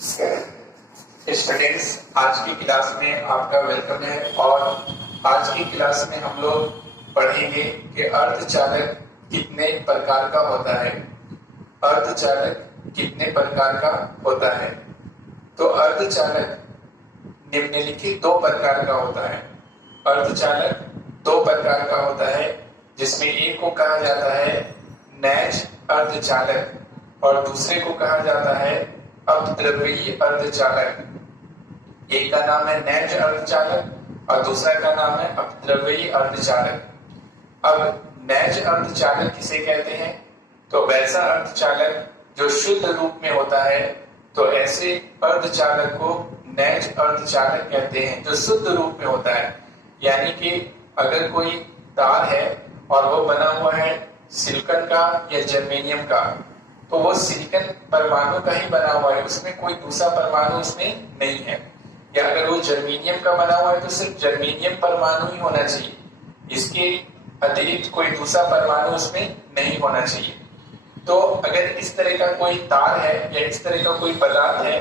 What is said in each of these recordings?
Students, आज की class में आपका वेलकम है। और आज की क्लास में हम लोग पढ़ेंगे कि अर्धचालक कितने प्रकार का होता है। अर्धचालक कितने प्रकार का होता है? तो अर्धचालक निम्नलिखित दो प्रकार का होता है। अर्धचालक दो प्रकार का होता है, जिसमें एक को कहा जाता है नैज अर्धचालक और दूसरे को कहा जाता है अपद्रव्यीय अर्धचालक। एक का नाम है नैज अर्धचालक और दूसरा का नाम है अपद्रव्यीय अर्धचालक। अब नैज अर्धचालक किसे कहते हैं? तो वैसा अर्धचालक जो शुद्ध रूप में होता है, तो ऐसे अर्धचालक को नैज अर्धचालक कहते हैं, जो शुद्ध रूप में होता है। यानी कि अगर कोई तार है और वो बना हुआ है सिलिकॉन का या जर्मेनियम का, तो वो सिलिकॉन परमाणु का ही बना हुआ है, उसमें कोई दूसरा परमाणु इसमें नहीं है। या अगर वो जर्मेनियम का बना हुआ है तो सिर्फ जर्मेनियम परमाणु ही होना चाहिए, इसके अतिरिक्त कोई दूसरा परमाणु उसमें नहीं होना चाहिए। तो अगर इस तरह का कोई तार है या इस तरह का कोई पदार्थ है,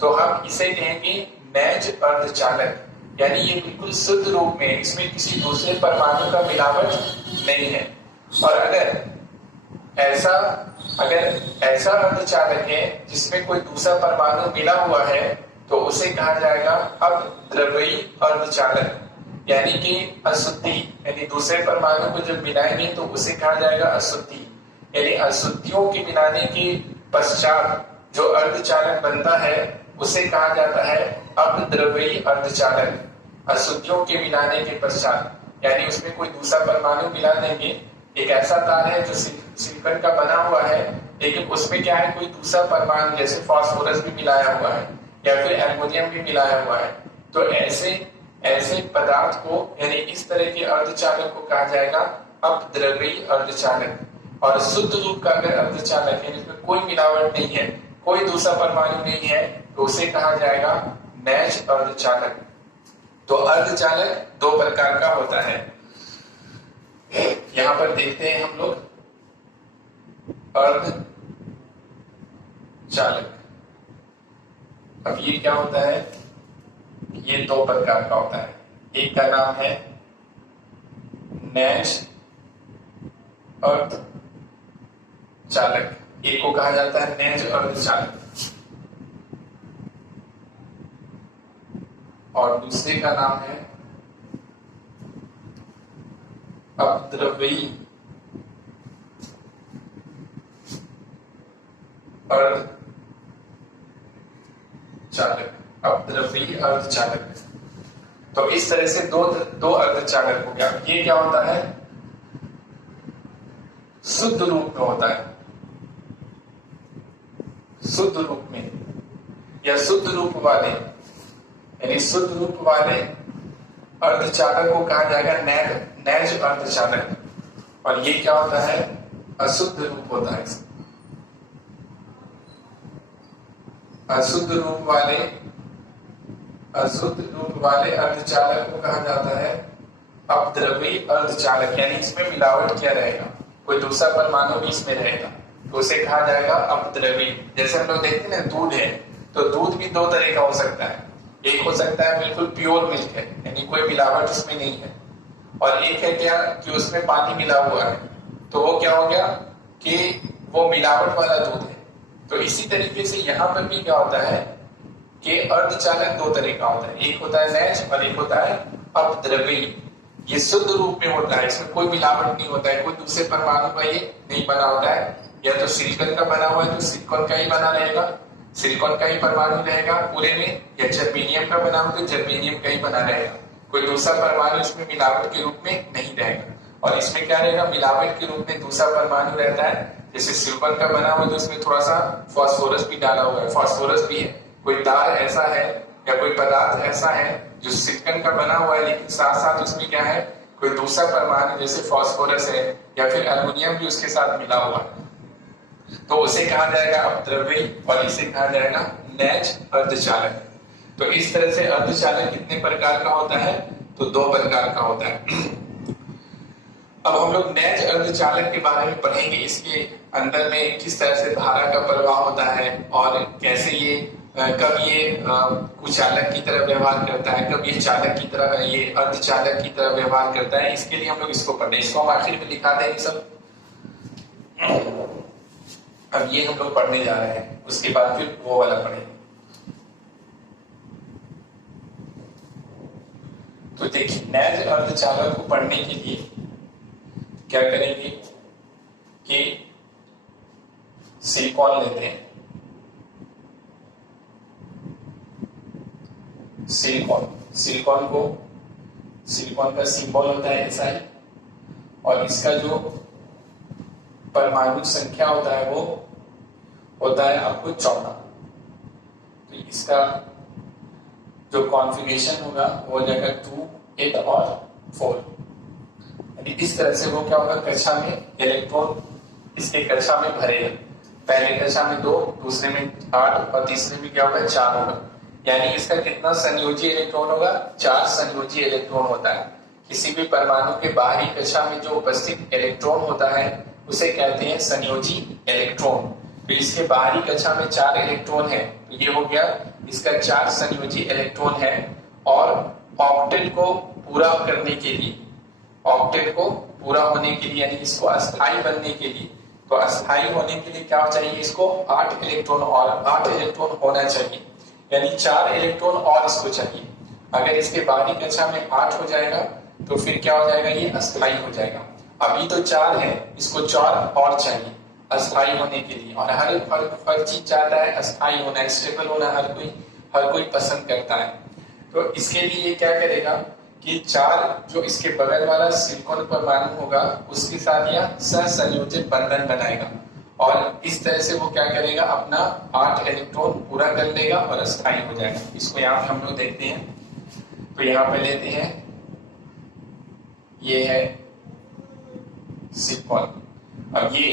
तो हम इसे कहेंगे नैज अर्धचालक। यानी ये बिल्कुल शुद्ध रूप में, इसमें किसी दूसरे परमाणु का मिलावट नहीं है। और अगर ऐसा अर्धचालक है जिसमें कोई दूसरा परमाणु मिला हुआ है, तो उसे कहा जाएगा अपद्रव्यीय अर्धचालक। यानी कि अशुद्धि, यानी दूसरे परमाणु को जब मिलाएंगे तो उसे कहा जाएगा अशुद्धि। यानी अशुद्धियों के मिलाने के पश्चात जो अर्धचालक बनता है उसे कहा जाता है अपद्रव्यीय अर्धचालक। अशुद्धियों के मिलाने के पश्चात, यानी उसमें कोई दूसरा परमाणु मिला देंगे। एक ऐसा तार है जो सिलिकॉन का बना हुआ है, लेकिन उसमें क्या है, कोई दूसरा परमाणु जैसे फास्फोरस भी मिलाया हुआ है या फिर एल्युमिनियम भी मिलाया हुआ है, तो ऐसे पदार्थ को, यानी इस तरह के अर्धचालक को कहा जाएगा अपद्रव्यीय अर्धचालक। और शुद्ध रूप का अगर अर्धचालक है जिसमें कोई मिलावट नहीं है, कोई दूसरा परमाणु नहीं है, तो उसे कहा जाएगा नैज अर्धचालक। तो अर्धचालक दो प्रकार का होता है। यहां पर देखते हैं हम लोग अर्धचालक। अब ये क्या होता है? ये दो प्रकार का होता है। एक का नाम है नैज अर्धचालक, एक को कहा जाता है नैज अर्धचालक, और दूसरे का नाम है अपद्रव्यीय अर्धचालक। अपद्रव्यीय अर्धचालक। तो इस तरह से दो अर्धचालक हो गया। ये क्या होता है? शुद्ध रूप में होता है, शुद्ध रूप में या शुद्ध रूप वाले, यानी शुद्ध रूप वाले अर्धचालक को कहा जाएगा नैज अर्धचालक। और ये क्या होता है? अशुद्ध रूप होता है। अशुद्ध रूप वाले अर्धचालक को कहा जाता है अपद्रव्यीय अर्धचालक। यानी इसमें मिलावट क्या रहेगा, कोई दूसरा परमाणु भी इसमें रहेगा, तो उसे कहा जाएगा अपद्रव्यीय। जैसे हम लोग देखते हैं दूध है, तो दूध भी दो तरह का हो सकता है। एक हो सकता है बिल्कुल प्योर मिल्क है, यानी कोई मिलावट उसमें नहीं है, और एक है क्या कि उसमें पानी मिला हुआ है, तो वो क्या हो गया कि वो मिलावट वाला दूध है। तो इसी तरीके से यहाँ पर भी क्या होता है कि अर्धचालक दो तरह का होता है। एक होता है नैज और एक होता है अपद्रव्यीय। ये शुद्ध रूप में होता है, इसमें कोई मिलावट नहीं होता है, कोई दूसरे परमाणु का ये नहीं बना होता है। या तो सिलिकॉन का बना हुआ है तो सिलिकॉन का ही बना रहेगा, सिलिकॉन का ही परमाणु रहेगा पूरे में, या जर्मेनियम का बना हो तो जर्मेनियम का ही बना रहेगा, कोई दूसरा परमाणु इसमें मिलावट के रूप में नहीं रहेगा। और इसमें क्या रहेगा, मिलावट के रूप में दूसरा परमाणु रहता है। जैसे सिलिकॉन का बना हुआ तो इसमें थोड़ा सा फास्फोरस भी डाला हुआ है, फास्फोरस भी है। कोई तार ऐसा है या कोई पदार्थ ऐसा है जो सिलिकॉन का बना हुआ है, लेकिन साथ साथ उसमें क्या है, कोई दूसरा परमाणु जैसे फास्फोरस है या फिर एल्युमिनियम भी उसके साथ मिला हुआ है, तो उसे कहा जाएगा अपद्रव्यीय और इसे कहा जाएगा नैज अर्धचालक। तो इस तरह से अर्धचालक कितने प्रकार का होता है? तो दो प्रकार का होता है। अब हम लोग नैज अर्धचालक के बारे में पढ़ेंगे, इसके अंदर में किस तरह से धारा का प्रवाह होता है और कैसे ये कब ये कुचालक की तरह व्यवहार करता है, कब ये चालक की तरह, ये अर्धचालक की तरह व्यवहार करता है। इसके लिए हम लोग इसको पढ़ रहे हैं, इसको हम आखिर में दिखा देंगे सब। अब ये हम लोग पढ़ने जा रहे हैं, उसके बाद फिर वो वाला पढ़ेंगे। तो देखिए, नैज अर्धचालक को पढ़ने के लिए क्या करेंगे कि सिलिकॉन लेते हैं, सिलिकॉन का सिंबल होता है SI, और इसका जो परमाणु संख्या होता है वो होता है आपको 14। तो इसका जो कॉन्फ़िगरेशन होगा वो हो जाएगा 2, 8 और 4। यानी इस तरह से वो क्या होगा, कक्षा में इलेक्ट्रॉन इसके कक्षा में भरेगा। पहले कक्षा में 2, दूसरे में 8 और तीसरे में क्या होगा, 4 होगा। यानी इसका कितना संयोजी इलेक्ट्रॉन होगा, 4 संयोजी इलेक्ट्रॉन होता है। किसी भी परमाणु के बाहरी कक्षा में जो उपस्थित इलेक्ट्रॉन होता है उसे कहते हैं संयोजी इलेक्ट्रॉन। तो इसके बाहरी कक्षा में 4 इलेक्ट्रॉन है, तो ये हो गया इसका 4 संयोजी इलेक्ट्रॉन है। और ऑक्टेट को पूरा करने के लिए, ऑक्टेट को पूरा होने के लिए, यानी इसको अस्थायी बनने के लिए, तो अस्थायी होने के लिए क्या चाहिए, इसको 8 इलेक्ट्रॉन और 8 इलेक्ट्रॉन होना चाहिए। यानी 4 इलेक्ट्रॉन और इसको चाहिए। अगर इसके बाहरी कक्षा में 8 हो जाएगा तो फिर क्या हो जाएगा, ये अस्थायी हो जाएगा। अभी तो 4 है, इसको 4 और चाहिए अस्थायी होने के लिए। और हर चीज चाहता है अस्थायी होना, स्टेबल होना, हर कोई पसंद करता है। तो इसके लिए ये क्या करेगा कि 4 जो इसके बगल वाला सिलिकॉन परमाणु होगा उसके साथ यह सहसंयोजित बंधन बनाएगा, और इस तरह से वो क्या करेगा, अपना 8 इलेक्ट्रॉन पूरा कर लेगा और अस्थायी हो जाएगा। इसको यहाँ पे हम लोग देखते हैं। तो यहाँ पे लेते हैं, ये है सिलिकॉन। अब ये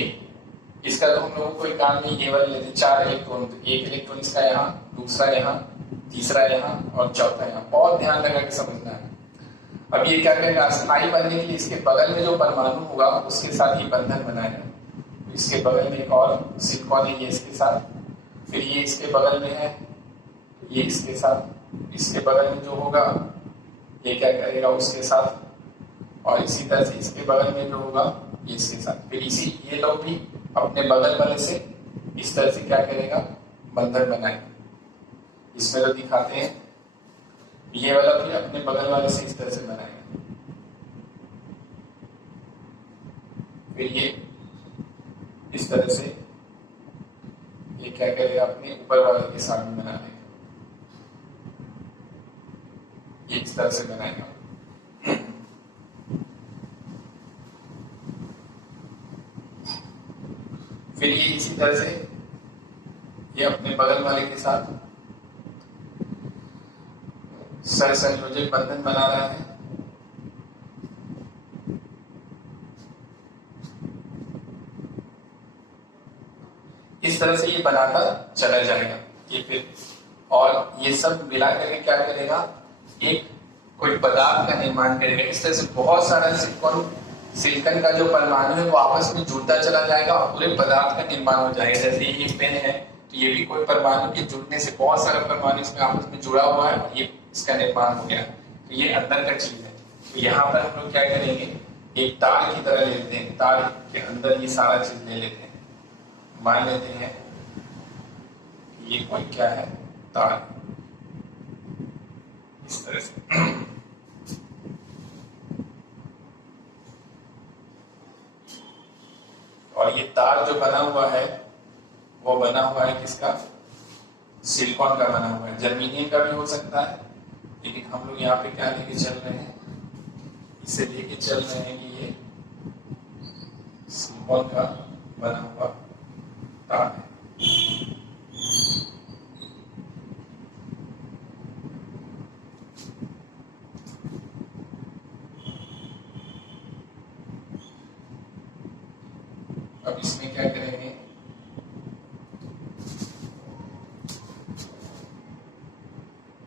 इसका तो हम लोगों को कोई काम नहीं, ये वाले लेते हैं 4 इलेक्ट्रॉन। तो 1 इलेक्ट्रॉन इसका यहाँ, दूसरा यहाँ, तीसरा यहाँ और चौथा यहाँ। बहुत ध्यान लगा के समझना है। अब ये क्या करेगा, अस्थायी बनने के लिए इसके बगल में जो परमाणु होगा उसके साथ ही बंधन बनाएगा। इसके बगल में एक और सिलिकॉन है, ये इसके साथ, फिर ये इसके बगल में है, ये इसके साथ, इसके बगल में जो होगा ये क्या करेगा उसके साथ, और इसी तरह से इसके बगल में जो होगा ये इसके साथ। फिर इसी ये लोग भी अपने बगल वाले से इस तरह से क्या करेगा, बंधन बनाएगा। इसमें तो दिखाते हैं, ये वाला भी अपने बगल वाले से इस तरह से बनाएगा। फिर ये इस तरह से ये क्या करेगा, अपने ऊपर वाले के सामने बना लेगा, ये इस तरह से बनाएगा। फिर ये इसी तरह से ये अपने बगल वाले के साथ सहसंयोजक बंधन बना रहा है। इस तरह से ये बनाता चला जाएगा। ये फिर और ये सब मिला करके क्या करेगा, एक कोई पदार्थ का निर्माण करेगा। इस तरह से बहुत सारा सिलिकॉन का जो परमाणु है वो आपस में जुड़ता चला जाएगा और पूरे पदार्थ का निर्माण हो जाएगा। जैसे ये पेन है, तो ये भी कोई परमाणु के जुड़ने से, बहुत सारा परमाणु इसमें आपस में जुड़ा हुआ है और ये इसका निर्माण हो गया। तो ये अंदर का चीज है। तो यहाँ पर हम लोग क्या करेंगे, एक तार की तरह लेते हैं, तार के अंदर ये सारा चीज ले लेते हैं। मान लेते हैं ये कोई क्या है, तार, इस तरह से। और ये तार जो बना हुआ है वो बना हुआ है किसका, सिलिकॉन का बना हुआ है। जर्मेनियम का भी हो सकता है, लेकिन हम लोग यहाँ पे क्या लेके चल रहे हैं, इसे लेके चल रहे हैं कि ये सिलिकॉन का बना हुआ तार है। अब इसमें क्या करेंगे,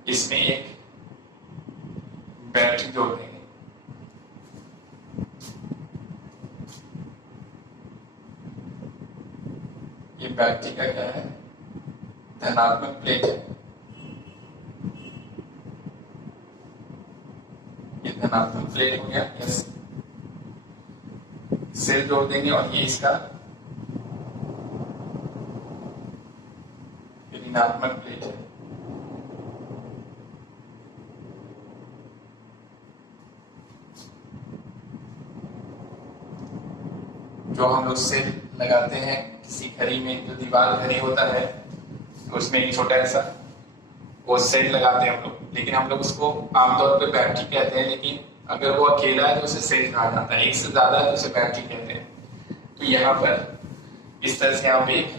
इसमें एक बैटरी जोड़ देंगे। ये बैटरी का क्या है, धनात्मक प्लेट है, ये धनात्मक प्लेट हो गया, यस सेल जोड़ देंगे और ये इसका ऋणात्मक प्लेट है। जो हम लोग सेल लगाते हैं किसी घड़ी में, जो दीवार घड़ी होता है तो उसमें एक छोटा ऐसा वो सेल लगाते हैं हम लोग, लेकिन हम लोग उसको आमतौर पे बैटरी कहते हैं, लेकिन अगर वो अकेला है तो उसे सेल कहा जाता है, एक से ज्यादा है तो उसे बैटरी कहते हैं। तो यहाँ पर इस तरह से यहाँ पे एक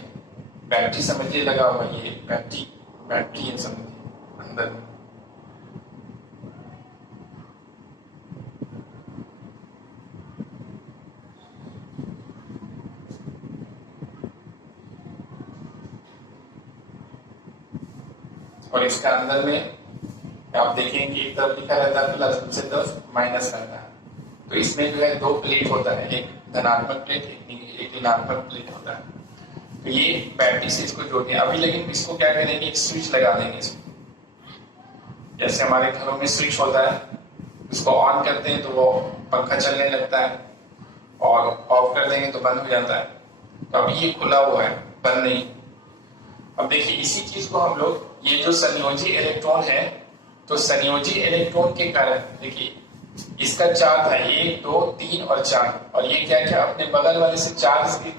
बैटरी समझिए लगा हुआ, ये बैटरी है समझिए अंदर में। और इसका अंदर में आप देखेंगे एक तरफ लिखा रहता है प्लस, दूसरी तरफ माइनस रहता है। तो इसमें जो है दो प्लेट होता है, एक धनात्मक प्लेट एक ऋणात्मक प्लेट होता है। तो ये बैटरी से इसको जोड़ते हैं अभी, लेकिन इसको क्या करेंगे, एक स्विच लगा देंगे इसमें। जैसे हमारे घरों में स्विच होता है, उसको ऑन करते हैं तो वो पंखा चलने लगता है, और ऑफ कर देंगे तो बंद हो जाता है। तो अभी ये खुला हुआ है, बंद नहीं। अब देखिए इसी चीज को हम लोग, ये जो संयोजी इलेक्ट्रॉन है, तो संयोजी इलेक्ट्रॉन के कारण देखिए इसका चार था, 1 2 3 और 4, और ये क्या क्या अपने बगल वाले से चार के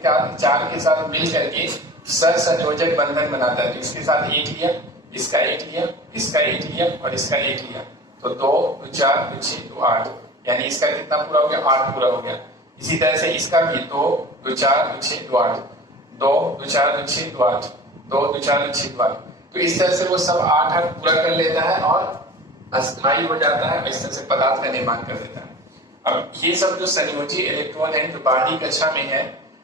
साथ मिल करके सहसंयोजक बंधन बनाता है। तो इसके साथ एक लिया, इसका एक लिया, इसका एक लिया और इसका एक लिया, तो 2 2 4 2 6 2 8, यानी इसका कितना पूरा हो गया, 8 पूरा हो गया। इसी तरह से इसका भी 2 2 4 2 6 2 8, 2 2 4 2 6 2 8, 2 2 4 2 6 2 8। तो इस तरह से वो सब 8 पूरा कर लेता है और अस्थायी हो जाता है, इस तरह से पदार्थ का निर्माण कर देता है। अब ये सब जो संयोजी इलेक्ट्रॉन है जो बाहरी कक्षा में है,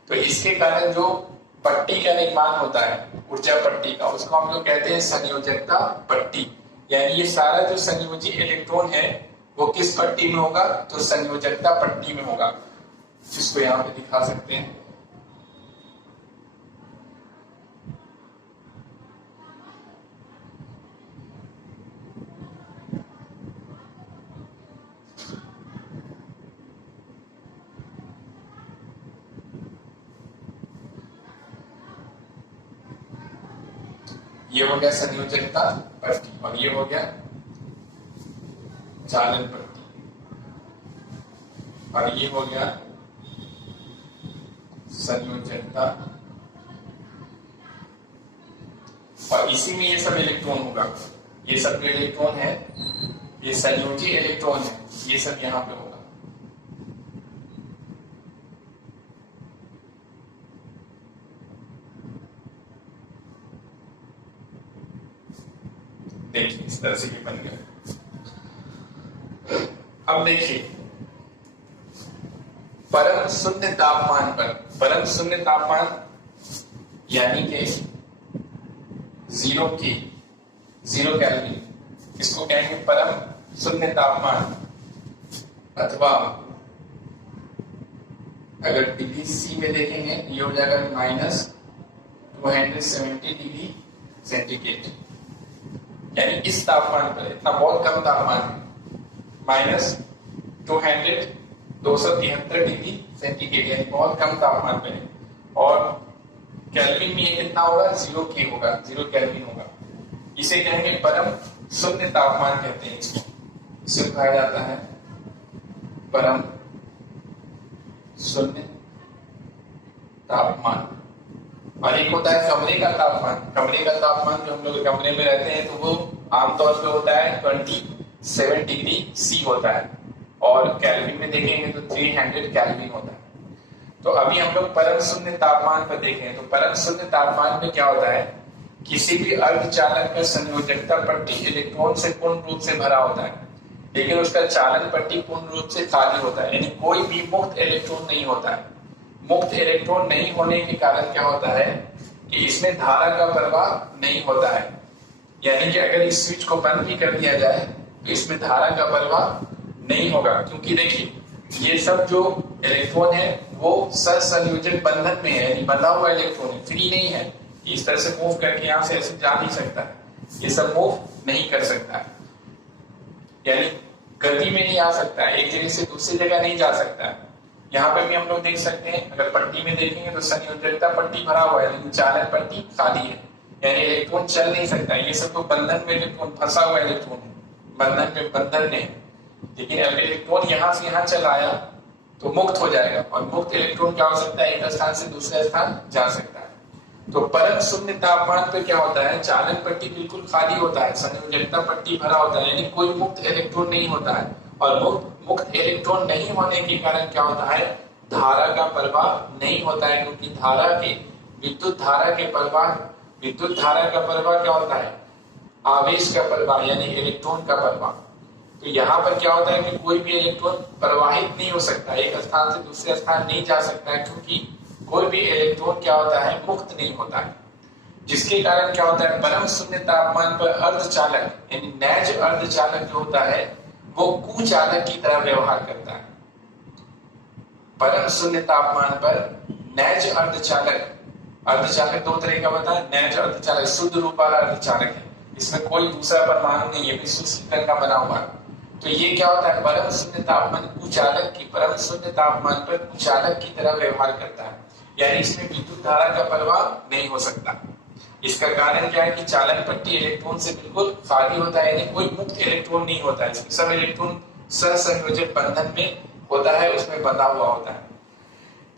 तो इसके कारण जो पट्टी का निर्माण होता है, ऊर्जा पट्टी का, उसको हम लोग कहते हैं संयोजकता पट्टी। यानी ये सारा जो संयोजी इलेक्ट्रॉन है वो किस पट्टी में होगा, तो संयोजकता पट्टी में होगा, जिसको यहाँ पे दिखा सकते हैं। ये हो गया संयोजकता पट्टी, और ये हो गया चालन पट्टी, और ये हो गया संयोजकता, और इसी में ये सब इलेक्ट्रॉन होगा। ये सब जो इलेक्ट्रॉन है ये संयोजी इलेक्ट्रॉन है, ये सब यहाँ पे होगा। देखिए इस तरह से ये बन गया। अब देखिए परम शून्य तापमान पर, परम शून्य तापमान यानी कि 0 केल्विन, इसको कहेंगे परम शून्य तापमान, अथवा अगर डिग्री सी में देखेंगे ये हो जाएगा -270 डिग्री सेंटीग्रेड। यानी इस तापमान पर, इतना बहुत कम तापमान है, -273 डिग्री सेंटीग्रेड, यानी बहुत कम तापमान पे है। और केल्विन में ये कितना होगा, 0 K होगा, 0 केल्विन होगा। इसे कहेंगे परम शून्य तापमान कहते हैं, इसको इसे कहा जाता है परम शून्य तापमान। और एक होता है कमरे का तापमान। कमरे का तापमान जो हम लोग कमरे में रहते हैं तो वो आमतौर पे होता है 27 डिग्री सी होता है, और केल्विन में देखेंगे तो 300 केल्विन होता है। तो अभी हम लोग परम शून्य तापमान पर देखें तो परम शून्य तापमान में क्या होता है, किसी भी अर्धचालक का संयोजकता पट्टी इलेक्ट्रॉन से पूर्ण रूप से भरा होता है, लेकिन उसका चालन पट्टी पूर्ण रूप से खाली होता है, यानी कोई भी मुक्त इलेक्ट्रॉन नहीं होता है। मुक्त इलेक्ट्रॉन नहीं होने के कारण क्या होता है कि इसमें धारा का प्रवाह नहीं होता है, यानी कि अगर इस स्विच को बंद भी कर दिया जाए तो इसमें धारा का प्रवाह नहीं होगा, क्योंकि देखिए ये सब जो इलेक्ट्रॉन है वो सहसंयोजक बंधन में है, यानी बंधा हुआ इलेक्ट्रॉन है, फ्री नहीं है। कि इस तरह से मूव करके यहाँ से ऐसे जा नहीं सकता है, ये सब मूव नहीं कर सकता है, यानी गति में नहीं आ सकता है, एक जगह से दूसरी जगह नहीं जा सकता है। यहाँ पे भी हम लोग देख सकते हैं, अगर पट्टी में देखेंगे तो संयोजकता पट्टी भरा हुआ है लेकिन चालक पट्टी खाली है, यानी इलेक्ट्रॉन चल नहीं सकता। ये सब तो बंधन में इलेक्ट्रॉन फंसा हुआ इलेक्ट्रॉन है, बंधन में, लेकिन अब इलेक्ट्रॉन यहाँ से यहाँ चला आया तो मुक्त हो जाएगा, और मुक्त इलेक्ट्रॉन क्या हो सकता है, एक स्थान से दूसरे स्थान जा सकता है। तो परम शून्य तापमान पे क्या होता है, चालक पट्टी बिल्कुल खाली होता है, संयोजकता पट्टी भरा होता है, यानी कोई मुक्त इलेक्ट्रॉन नहीं होता है। और मुक्त इलेक्ट्रॉन नहीं होने के कारण क्या होता है, धारा का प्रवाह नहीं होता है, क्योंकि विद्युत धारा का प्रवाह क्या होता है, आवेश का प्रवाह, यानी इलेक्ट्रॉन का प्रवाह। तो यहाँ पर क्या होता है कि कोई भी इलेक्ट्रॉन प्रवाहित नहीं हो सकता, एक स्थान से दूसरे स्थान नहीं जा सकता है, क्योंकि कोई भी इलेक्ट्रॉन क्या होता है, मुक्त नहीं होता है। जिसके कारण क्या होता है, परम शून्य तापमान पर अर्धचालक यानी नैज अर्धचालक जो होता है वो कुचालक की तरह व्यवहार करता है। परम शून्य तापमान पर नैज अर्धचालक दो तरह का बता है। नैज अर्धचालक शुद्ध रूप वाला अर्धचालक है, इसमें कोई दूसरा परमाणु नहीं है, विश्व सिस्टम का बना हुआ है। तो ये क्या होता है, परम शून्य तापमान परम शून्य तापमान पर कुचालक की तरह व्यवहार करता है, यानी इसमें विद्युत धारा का प्रवाह नहीं हो सकता। इसका कारण क्या है कि चालक पट्टी इलेक्ट्रॉन से बिल्कुल खाली होता है, यानी कोई मुक्त इलेक्ट्रॉन नहीं होता है, इसमें सब इलेक्ट्रॉन सहसंयोजक बंधन में होता है, उसमें बंधा हुआ होता है।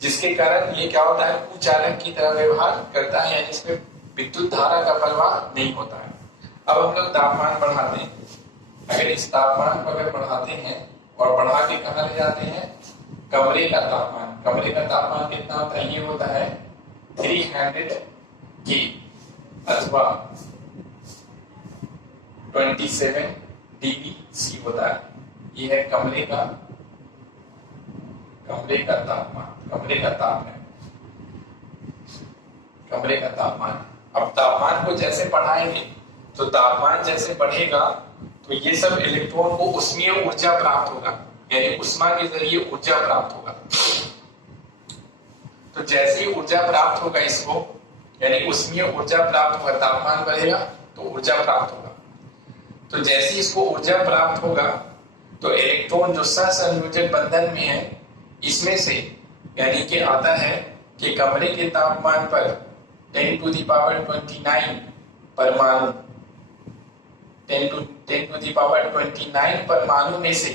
जिसके कारण ये क्या होता है, कुचालक की तरह व्यवहार करता है, यानी इसमें विद्युत धारा का प्रवाह नहीं होता है। अब हम लोग तापमान बढ़ाते हैं। अगर इस तापमान को अगर बढ़ाते हैं और बढ़ा के कहाँ ले जाते हैं, कमरे का तापमान कितना होता है, ये होता है 300 के अथवा 27 डिग्री सी होता है। ये है कमरे का तापमान। अब तापमान को जैसे बढ़ाएंगे तो तापमान जैसे बढ़ेगा तो ये सब इलेक्ट्रॉन को उष्मीय ऊर्जा प्राप्त होगा, यानी उष्मा के जरिए ऊर्जा प्राप्त होगा। तो जैसे ही ऊर्जा प्राप्त होगा इसको, यानी उष्मीय ऊर्जा प्राप्त होगा, तापमान बढ़ेगा तो ऊर्जा प्राप्त होगा। तो जैसे ही इसको ऊर्जा प्राप्त होगा तो इलेक्ट्रॉन जो सहसंयोजक बंधन में है इसमें से, यानी कि आता है कि कमरे के तापमान पर 10⁻29 परमाणु 10⁻29 परमाणु में से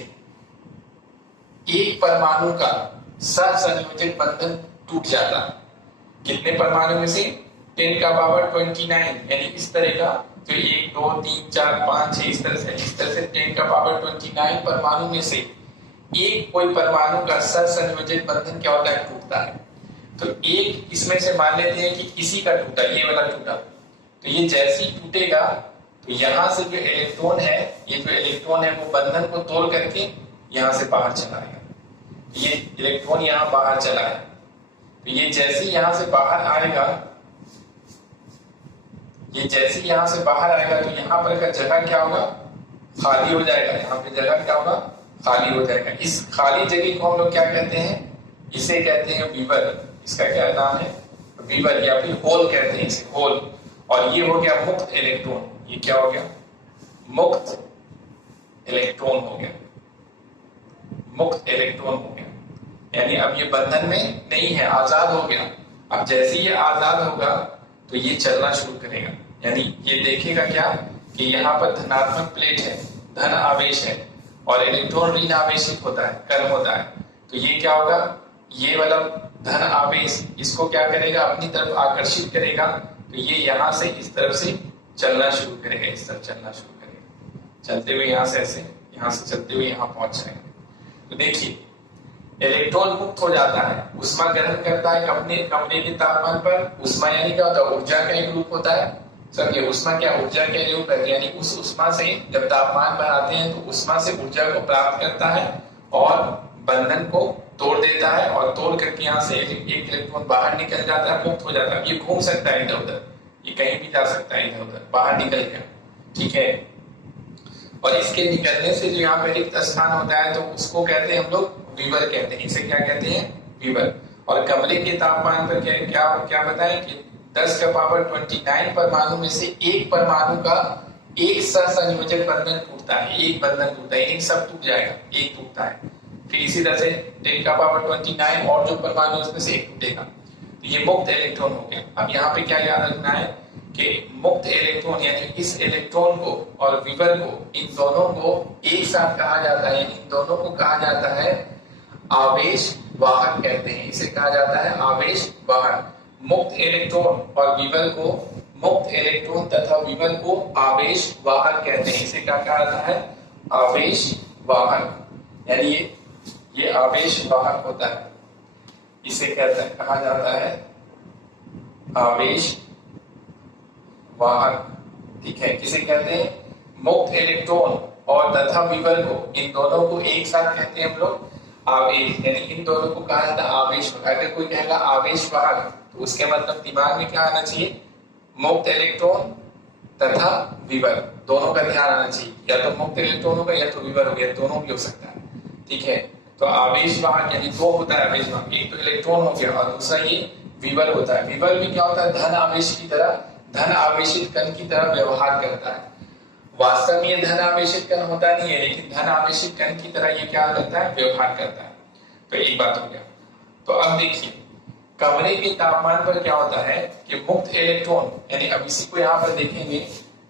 एक परमाणु का सहसंयोजक बंधन टूट जाता। कितने परमाणु में से, 10⁻29, यानी इस तरह का, तो 1 2 3 4 5 6 इस तरह से 10⁻29 परमाणु में से एक कोई परमाणु का सहसंयोजक बंधन क्या होता है, टूटता है। तो एक इसमें से मान लेते हैं कि किसी का टूटा, ये वाला टूटा, तो ये जैसे ही टूटेगा तो यहाँ से जो इलेक्ट्रॉन है, ये जो इलेक्ट्रॉन है वो बंधन को तोड़ करके यहाँ से बाहर चला आएगा। ये इलेक्ट्रॉन यहाँ बाहर चला है, तो ये जैसे ही यहाँ से बाहर आएगा, तो यहाँ पर का जगह क्या होगा, खाली हो जाएगा। यहाँ पे जगह क्या होगा, खाली हो जाएगा। इस खाली जगह को हम लोग क्या कहते हैं, इसे कहते हैं वीवर। इसका क्या नाम है, वीवर, या फिर होल कहते हैं इसे, होल। और ये हो गया मुक्त इलेक्ट्रॉन, ये क्या हो गया, मुक्त इलेक्ट्रॉन हो गया, यानी अब ये बंधन में नहीं है, आजाद हो गया। अब जैसे ये आजाद होगा तो ये चलना शुरू करेगा, यानी ये देखेगा क्या कि यहाँ पर धनात्मक प्लेट है, धन आवेश है, और इलेक्ट्रॉन ऋण आवेशित होता है, कर्म होता है। तो ये क्या होगा, ये वाला धन आवेश इसको क्या करेगा, अपनी तरफ आकर्षित करेगा। तो ये यहाँ से इस तरफ से चलना शुरू करेगा, इस तरफ चलना शुरू करेगा, चलते हुए यहाँ से ऐसे, यहाँ से चलते हुए यहाँ पहुंच जाएगा। तो देखिए इलेक्ट्रॉन मुक्त हो जाता है, उष्मा ग्रहण करता है अपने कमरे के तापमान पर। उष्मा यानी क्या होता है, ऊर्जा का एक रूप होता है, समझिए उष्मा क्या, ऊर्जा का रूप है, यानी उस उष्मा से जब तापमान बढ़ाते हैं तो उष्मा से ऊर्जा को प्राप्त करता है और बंधन को तोड़ देता है, और तोड़ करके यहाँ से एक इलेक्ट्रॉन बाहर निकल जाता है, मुक्त हो जाता है। ये घूम सकता है इधर उधर, ये कहीं भी जा सकता है, इधर उधर बाहर निकल गया, ठीक है। और इसके निकलने से जो यहाँ पे रिक्त स्थान होता है तो उसको कहते हैं हम लोग वीवर कहते हैं, इसे क्या कहते हैं, वीवर। और कमरे के तापमान पर क्या बताएं कि 10 का पावर 29 परमाणु में से एक परमाणु का एक सहसंयोजक बंधन टूटता है, एक बंधन टूटता है, एक सब टूट जाएगा, एक टूटता है। फिर इसी तरह से 10 का पावर 29 और जो परमाणु उसमें से एक टूटेगा, तो ये मुक्त इलेक्ट्रॉन हो गया। अब यहाँ पे क्या याद रखना है कि मुक्त इलेक्ट्रॉन यानी इस इलेक्ट्रॉन को और विवर को, इन दोनों को एक साथ कहा जाता है, इन दोनों को कहा जाता है आवेश वाहक कहते हैं, इसे कहा जाता है आवेश वाहक। मुक्त इलेक्ट्रॉन और विवर को, मुक्त इलेक्ट्रॉन तथा विवर को आवेश वाहक कहते हैं, इसे क्या कहा जाता है आवेश वाहक, यानी ये आवेश वाहक होता है, इसे कहते हैं कहा जाता है आवेश वाहक। ठीक है, किसे कहते हैं मुक्त इलेक्ट्रॉन और तथा विवर को, इन दोनों को एक साथ कहते हैं हम लोग आवेश, यानी इन दोनों को कहा जाता है आवेश वाहक। अगर कोई कहेगा आवेश वाहक तो उसके मतलब दिमाग में क्या आना चाहिए, मुक्त इलेक्ट्रॉन तथा विवर दोनों का ध्यान आना चाहिए, या तो मुक्त इलेक्ट्रॉन होगा या तो विवर हो गया, दोनों भी हो सकता है। ठीक है, तो आवेश वाहक यानी दो होता है आवेश वाहक, एक तो इलेक्ट्रॉन हो गया और दूसरा ये विवर होता है। विवर में क्या होता है, धन आवेश की तरह, धन आवेशित कण की तरह व्यवहार करता है। वास्तव में ये धन आवेशित कण होता नहीं है, लेकिन धन आवेशित कण की तरह ये क्या करता है, व्यवहार करता है। तो एक बात हो गया। तो अब देखिए कमरे के तापमान पर क्या होता है कि मुक्त इलेक्ट्रॉन, यानी अब इसी को यहाँ पर देखेंगे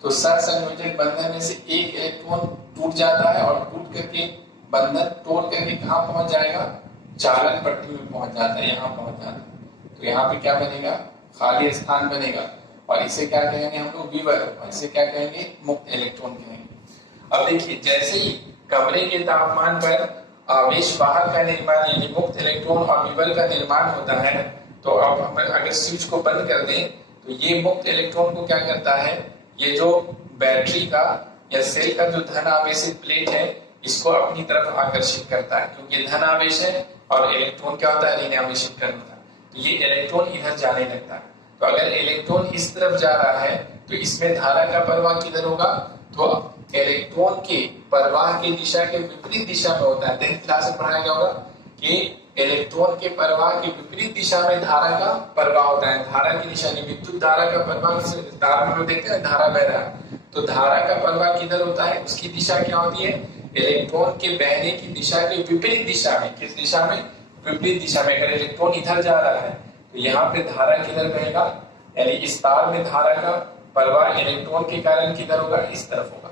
तो सहसंयोजक बंधन में से एक इलेक्ट्रॉन टूट जाता है और टूट करके बंधन तोड़ करके कहाँ पहुंच जाएगा, चालन पट्टी में पहुंच जाता है, यहाँ पहुंच जाता है। तो यहाँ पे क्या बनेगा, खाली स्थान बनेगा और इसे क्या कहेंगे हम लोग विवर, और इसे क्या कहेंगे मुक्त इलेक्ट्रॉन कहेंगे। अब देखिए जैसे ही कमरे के तापमान पर आवेश वाहक का निर्माण यानी मुक्त इलेक्ट्रॉन और विवर का निर्माण होता है, तो अब हम अगर स्विच को बंद कर दें तो ये मुक्त इलेक्ट्रॉन को क्या करता है, ये जो बैटरी का या सेल का जो धन आवेशित प्लेट है इसको अपनी तरफ आकर्षित करता है, क्योंकि धन आवेश है और इलेक्ट्रॉन क्या होता है, ऋण आवेशित कण होता है। तो ये इलेक्ट्रॉन इधर जाने लगता है। तो अगर इलेक्ट्रॉन इस तरफ जा रहा है तो इसमें धारा का प्रवाह किधर होगा, तो इलेक्ट्रॉन के प्रवाह की दिशा के विपरीत दिशा में होता है। 10th क्लास में पढ़ाया गया होगा कि इलेक्ट्रॉन के प्रवाह की विपरीत दिशा में धारा का प्रवाह होता है। धारा की दिशा नहीं, विद्युत धारा का प्रवाह, तार में लोग देखते हैं धारा बह रहा है, तो धारा का प्रवाह किधर होता है, उसकी दिशा क्या होती है, इलेक्ट्रॉन के बहने की दिशा के विपरीत दिशा में। किस दिशा में, विपरीत दिशा में। अगर इलेक्ट्रॉन इधर जा रहा है तो यहाँ पे धारा किधर बहेगा, यानी इस तार में धारा का प्रवाह इलेक्ट्रॉन के कारण किधर होगा, इस तरफ होगा।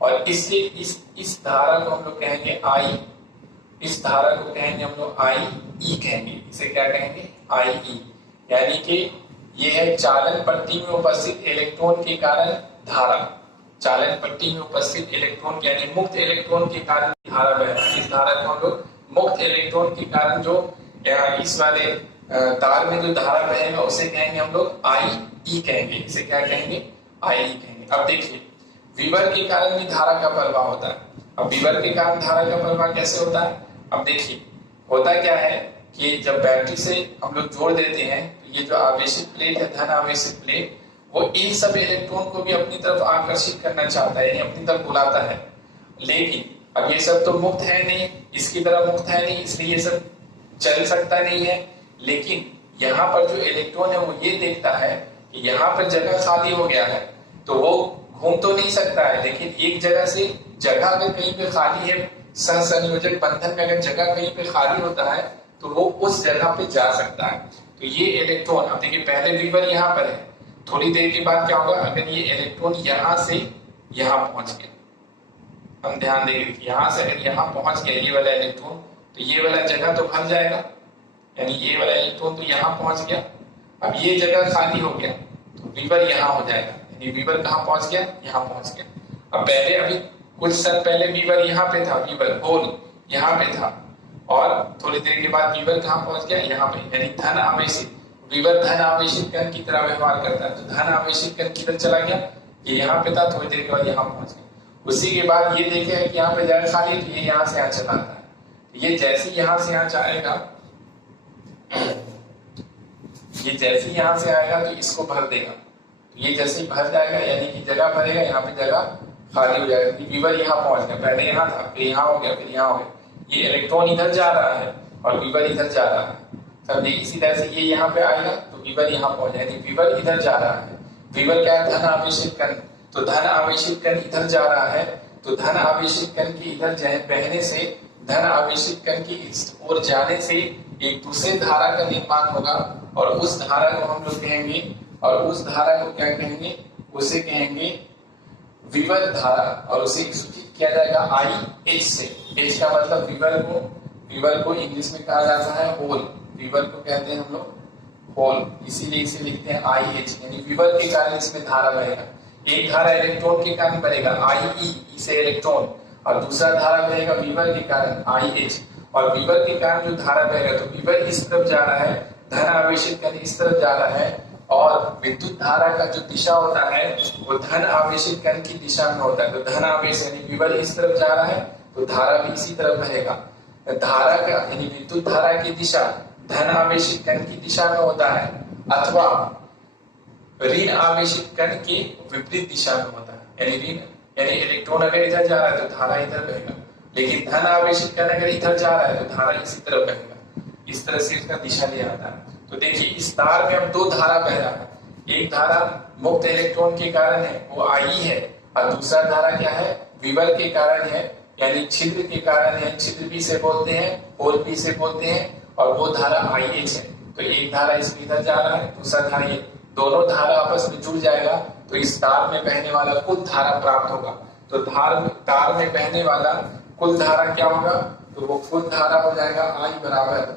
और इसलिए इस धारा को हम लोग कहेंगे आई, इस धारा को कहेंगे हम लोग आई ई कहेंगे, इसे क्या कहेंगे आई ई, यानी कि ये है चालन पट्टी में उपस्थित इलेक्ट्रॉन के कारण धारा, चालन पट्टी में उपस्थित इलेक्ट्रॉन यानी मुक्त इलेक्ट्रॉन के कारण धारा बह रहा है। इस धारा को हम लोग मुक्त इलेक्ट्रॉन के कारण जो इस वाले तार में जो धारा बहेगा उसे कहेंगे हम लोग आई ई कहेंगे, इसे क्या कहेंगे आई ई कहेंगे। अब देखिए विवर के कारण भी धारा का प्रवाह होता है। अब विवर के कारण धारा का प्रवाह कैसे होता है, अब देखिए होता क्या है कि जब बैटरी से हम लोग जोड़ देते हैं तो ये जो आवेशित प्लेट है, धन आवेशित प्लेट, वो इन सब इलेक्ट्रॉन को भी अपनी तरफ आकर्षित करना चाहता है, यानी अपनी तरफ बुलाता है। लेकिन अब ये सब तो मुक्त है नहीं, इसकी तरह मुक्त है नहीं, इसलिए ये सब चल सकता नहीं है। लेकिन यहाँ पर जो इलेक्ट्रॉन है वो ये देखता है कि यहाँ पर जगह खाली हो गया है, तो वो घूम तो नहीं सकता है, लेकिन एक जगह से जगह अगर कहीं पे खाली है, सहसंयोजक बंधन में अगर जगह कहीं पे खाली होता है तो वो उस जगह पे जा सकता है। तो ये इलेक्ट्रॉन, अब देखिए पहले विवर यहाँ पर है, थोड़ी देर के बाद क्या होगा, अगर ये इलेक्ट्रॉन यहाँ से यहाँ पहुंच गया, हम ध्यान देंगे यहाँ से अगर यहाँ पहुंच गया ये वाला इलेक्ट्रॉन, तो ये वाला जगह तो भर जाएगा, यानी ये वाला इलेक्ट्रॉन तो यहाँ पहुंच गया। अब ये जगह खाली हो गया तो विवर यहाँ हो जाएगा, यानी विवर कहाँ पहुंच गया, यहाँ पहुंच गया। अब पहले अभी कुछ समय पहले विवर यहाँ पे था, विवर होल यहाँ पे था, और थोड़ी देर के बाद विवर कहाँ पहुंच गया, यहाँ पे, यानी धन आवेशित, विवर धन आवेशित कण की तरह व्यवहार करता है। तो धन आवेशित कण किधर चला गया, ये यहाँ पे था, थोड़ी देर के बाद यहाँ पहुंच गया। उसी के बाद ये देखे कि यहाँ पे जगह खाली, तो ये यहाँ से यहाँ चला आता है। ये जैसे यहाँ से यहाँ जाएगा, ये जैसे यहाँ से आएगा तो इसको भर देगा, ये जैसे ही भर जाएगा यानी कि जगह भरेगा, यहाँ पे जगह खाली हो जाएगा। विवर यहाँ पहुंच गया, पहले यहाँ था, फिर यहाँ हो गया, फिर यहाँ हो गया। ये इलेक्ट्रॉन इधर जा रहा है और विवर इधर जा रहा है, समझिए। इसी तरह से ये यहाँ पे आएगा तो विवल यहाँ पहुंच जाएगी, विवल इधर जा रहा है, विवल क्या है, धन आवेशित कण, तो धन आवेशित कण इधर जा रहा है, तो धन आवेशित कण की इधर बहने से, धन आवेशित कण की इस ओर जाने से एक दूसरे धारा का निर्माण होगा, और उस धारा को हम लोग कहेंगे, और उस धारा को क्या कहेंगे, उसे कहेंगे विवल धारा, और उसे सूचित किया जाएगा आई एच से। एच का मतलब विवल को इंग्लिश में कहा जाता है होल, विवल को कहते हैं हम लोग होल, इसीलिए इसे लिखते हैं आई एच, यानी विवल के कारण इसमें धारा बहेगा। एक धारा इलेक्ट्रॉन के कारण बनेगा आई ई, इसे इलेक्ट्रॉन, और दूसरा धारा बहेगा विवल के कारण आई एच, और विवल के कारण जो धारा बहेगा, तो विवल इस तरफ जा रहा है, धन आवेशित कण इस तरफ जा रहा है, और विद्युत धारा का जो दिशा होता है वो धन आवेशित कण की दिशा में होता है, तो धन आवेश यानी विवल इस तरफ जा रहा है, तो धारा भी इसी तरफ बहेगा। धारा का यानी विद्युत धारा की दिशा धन आवेशित कण की दिशा में होता है, अथवा ऋण आवेशित कण के विपरीत दिशा में होता है, यानी ऋण यानी इलेक्ट्रॉन अगर इधर जा रहा है तो धारा इधर बहेगा, लेकिन धन आवेशित कण अगर इधर जा रहा है तो धारा इसी तरफ बहेगा। इस तरह से इसका दिशा लिया जाता है। तो देखिए इस तार में अब दो धारा बह रहा है, एक धारा मुक्त इलेक्ट्रॉन के कारण है वो आई है, और दूसरा धारा क्या है, विवल के कारण है, यानी छिद्र के कारण है, छिद्र भी से बोलते हैं, होल भी से बोलते हैं, और वो धारा आई एच है। तो एक धारा इसमें इधर जा रहा है, दूसरा धारा ये, दोनों धारा आपस में जुड़ जाएगा, तो इस तार में बहने वाला कुल धारा प्राप्त होगा। तो तार में बहने वाला कुल धारा क्या होगा, तो वो कुल धारा हो जाएगा आई बराबर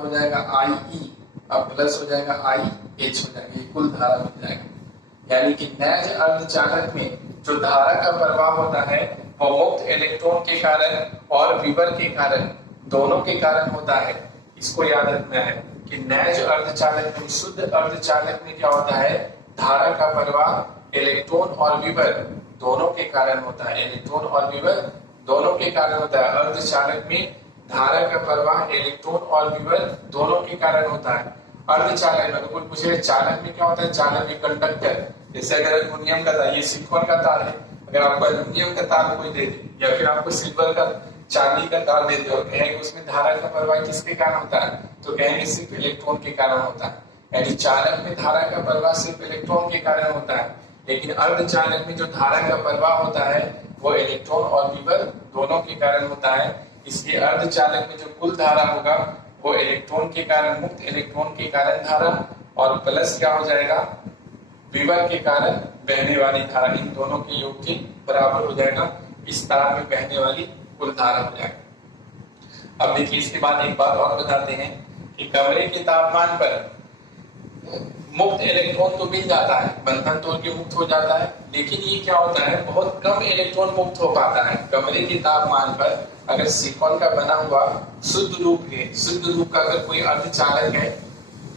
हो जाएगा आई ई, अब प्लस हो जाएगा आई एच हो जाएगा, ये कुल धारा मिल जाएगा। यानी कि नैज अर्धचालक में जो धारा का प्रवाह होता है वो मुक्त इलेक्ट्रॉन के कारण और विवल के कारण, दोनों के कारण होता है। इसको याद रखना है कि नैज अर्धचालक में, शुद्ध अर्धचालक में क्या होता है, धारा का प्रवाह इलेक्ट्रॉन और विवल दोनों के कारण होता है, इलेक्ट्रॉन और विवल दोनों के कारण होता है। अर्धचालक में धारा का प्रवाह इलेक्ट्रॉन और विवल दोनों के कारण होता है। अर्धचालक में कोई पूछे चालक में क्या होता है, चालक में कंडक्टर, जैसे अगर एल्युमिनियम का तार, ये सिलिकॉन का तार है, अगर आपको एल्युमिनियम का तार कोई दे दे या फिर आपको सिल्वर का, चांदी का तार दे दे और कहेंगे उसमें धारा का प्रवाह किसके कारण होता है, तो कहेंगे सिर्फ इलेक्ट्रॉन के कारण होता है। यानी चालक में धारा का प्रवाह सिर्फ इलेक्ट्रॉन के कारण होता है, लेकिन अर्धचालक में जो धारा का प्रवाह होता है वो इलेक्ट्रॉन और विवल दोनों के कारण होता है। इसलिए अर्धचालक में जो कुल धारा होगा वो इलेक्ट्रॉन के कारण, मुक्त इलेक्ट्रॉन के कारण धारा, और प्लस क्या हो जाएगा, विवल के कारण बहने वाली धारा, इन दोनों के योग के बराबर हो जाएगा, इस तार में बहने वाली कुल धारा हो जाएगा। अब देखिए इसके बाद एक बात और बताते हैं कि कमरे के तापमान पर मुक्त इलेक्ट्रॉन तो मिल जाता है, बंधन तोड़ के मुक्त हो जाता है, लेकिन ये क्या होता है, बहुत कम इलेक्ट्रॉन मुक्त हो पाता है। कमरे के तापमान पर अगर सिलिकॉन का बना हुआ शुद्ध रूप का अगर कोई अर्धचालक है